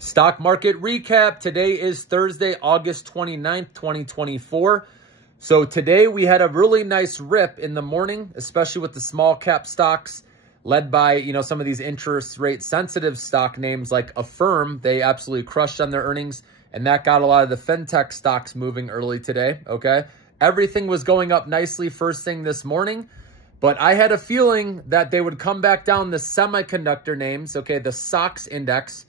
Stock market recap. Today is Thursday, August 29th, 2024. So today we had a really nice rip in the morning, especially with the small cap stocks led by, some of these interest rate sensitive stock names like Affirm. They absolutely crushed on their earnings, and that got a lot of the fintech stocks moving early today, okay? Everything was going up nicely first thing this morning, but I had a feeling that they would come back down the semiconductor names, okay, the SOX index,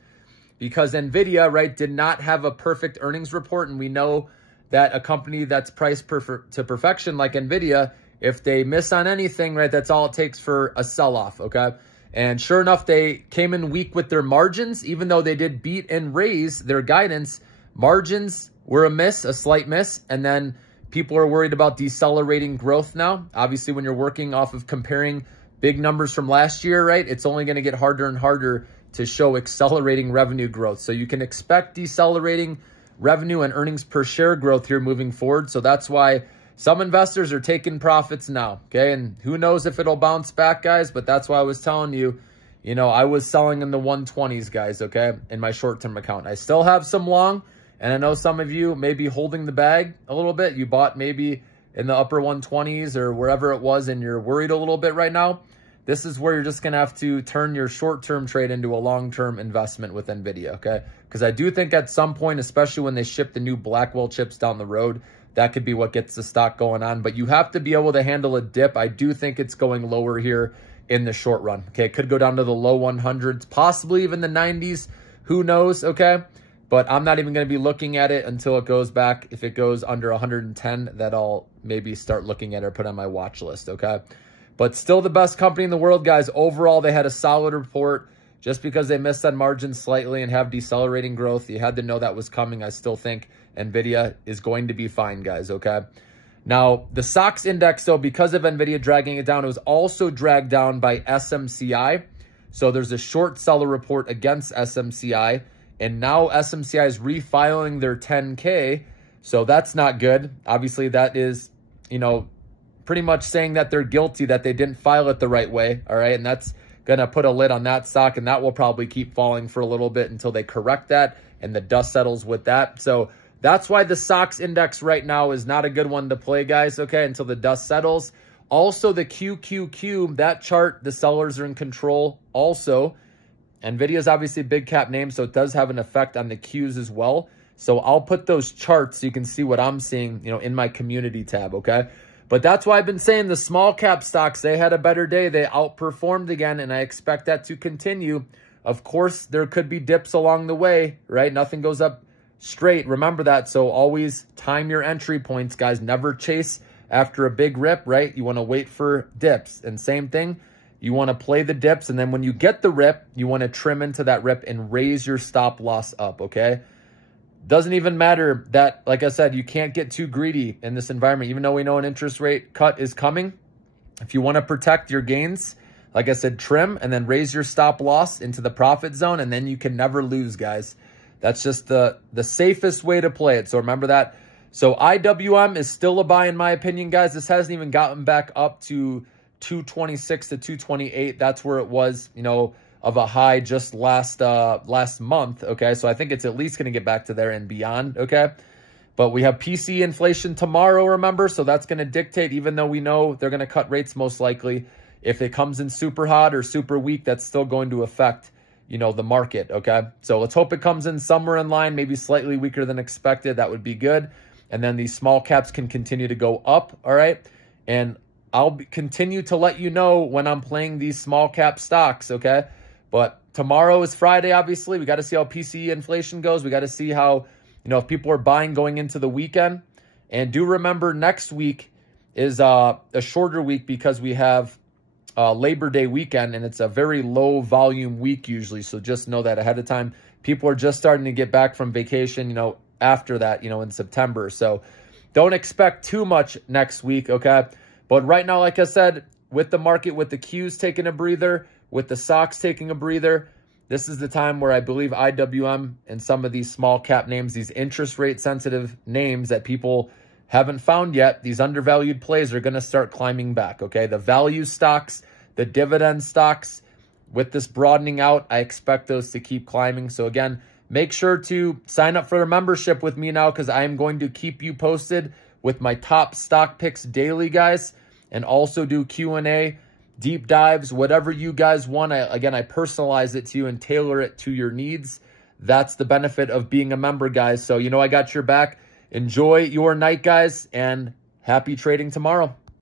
because NVIDIA, right, did not have a perfect earnings report. And we know that a company that's priced to perfection like NVIDIA, if they miss on anything, right, that's all it takes for a sell-off, okay? And sure enough, they came in weak with their margins. Even though they did beat and raise their guidance, margins were a miss, a slight miss. And then people are worried about decelerating growth now. Obviously, when you're working off of comparing big numbers from last year, right, it's only going to get harder and harder to show accelerating revenue growth. So you can expect decelerating revenue and earnings per share growth here moving forward. So that's why some investors are taking profits now, okay? And who knows if it'll bounce back, guys, but that's why I was telling you, I was selling in the 120s, guys, okay, in my short-term account. I still have some long, and I know some of you may be holding the bag a little bit. You bought maybe in the upper 120s or wherever it was, and you're worried a little bit right now. This is where you're just going to have to turn your short-term trade into a long-term investment with NVIDIA, okay? Because I do think at some point, especially when they ship the new Blackwell chips down the road, that could be what gets the stock going on. But you have to be able to handle a dip. I do think it's going lower here in the short run, okay? It could go down to the low 100s, possibly even the 90s. Who knows, okay? But I'm not even going to be looking at it until it goes back. If it goes under 110, that I'll maybe start looking at it or put on my watch list, okay? But still the best company in the world, guys. Overall, they had a solid report. Just because they missed on margins slightly and have decelerating growth, you had to know that was coming. I still think NVIDIA is going to be fine, guys, okay? Now, the SOX index, though, because of NVIDIA dragging it down, it was also dragged down by SMCI. So there's a short seller report against SMCI. And now SMCI is refiling their 10K. So that's not good. Obviously, that is, pretty much saying that they're guilty, that they didn't file it the right way, all right? And that's going to put a lid on that stock, and that will probably keep falling for a little bit until they correct that and the dust settles with that. So that's why the SOX index right now is not a good one to play, guys, okay, until the dust settles. Also, the QQQ, that chart, the sellers are in control also. NVIDIA is obviously a big cap name, so it does have an effect on the Qs as well. So I'll put those charts so you can see what I'm seeing, in my community tab, okay? But that's why I've been saying the small cap stocks, they had a better day. They outperformed again, and I expect that to continue. Of course, there could be dips along the way, right? Nothing goes up straight. Remember that. So always time your entry points, guys. Never chase after a big rip, right? You want to wait for dips. And same thing, you want to play the dips. And then when you get the rip, you want to trim into that rip and raise your stop loss up, okay? Doesn't even matter that, like I said, you can't get too greedy in this environment. Even though we know an interest rate cut is coming, if you want to protect your gains, like I said, trim and then raise your stop loss into the profit zone, and then you can never lose, guys. That's just the safest way to play it. So remember that. So IWM is still a buy in my opinion, guys. This hasn't even gotten back up to 226 to 228. That's where it was, of a high just last month, okay? So I think it's at least going to get back to there and beyond, okay? But we have PC inflation tomorrow, remember? So that's going to dictate, even though we know they're going to cut rates most likely, if it comes in super hot or super weak, that's still going to affect, the market, okay? So let's hope it comes in somewhere in line, maybe slightly weaker than expected. That would be good. And then these small caps can continue to go up, all right? And I'll continue to let you know when I'm playing these small cap stocks, okay? But tomorrow is Friday, obviously. We got to see how PCE inflation goes. We got to see how, if people are buying going into the weekend. And do remember, next week is a shorter week because we have Labor Day weekend, and it's a very low volume week usually. So just know that ahead of time. People are just starting to get back from vacation, after that, in September. So don't expect too much next week, okay? But right now, like I said, with the market, with the Qs taking a breather, with the SOX taking a breather, this is the time where I believe IWM and some of these small cap names, these interest rate sensitive names that people haven't found yet, these undervalued plays are going to start climbing back, okay? The value stocks, the dividend stocks, with this broadening out, I expect those to keep climbing. So again, make sure to sign up for a membership with me now, because I am going to keep you posted with my top stock picks daily, guys, and also do Q&A, deep dives, whatever you guys want. Again, I personalize it to you and tailor it to your needs. That's the benefit of being a member, guys. So, I got your back. Enjoy your night, guys, and happy trading tomorrow.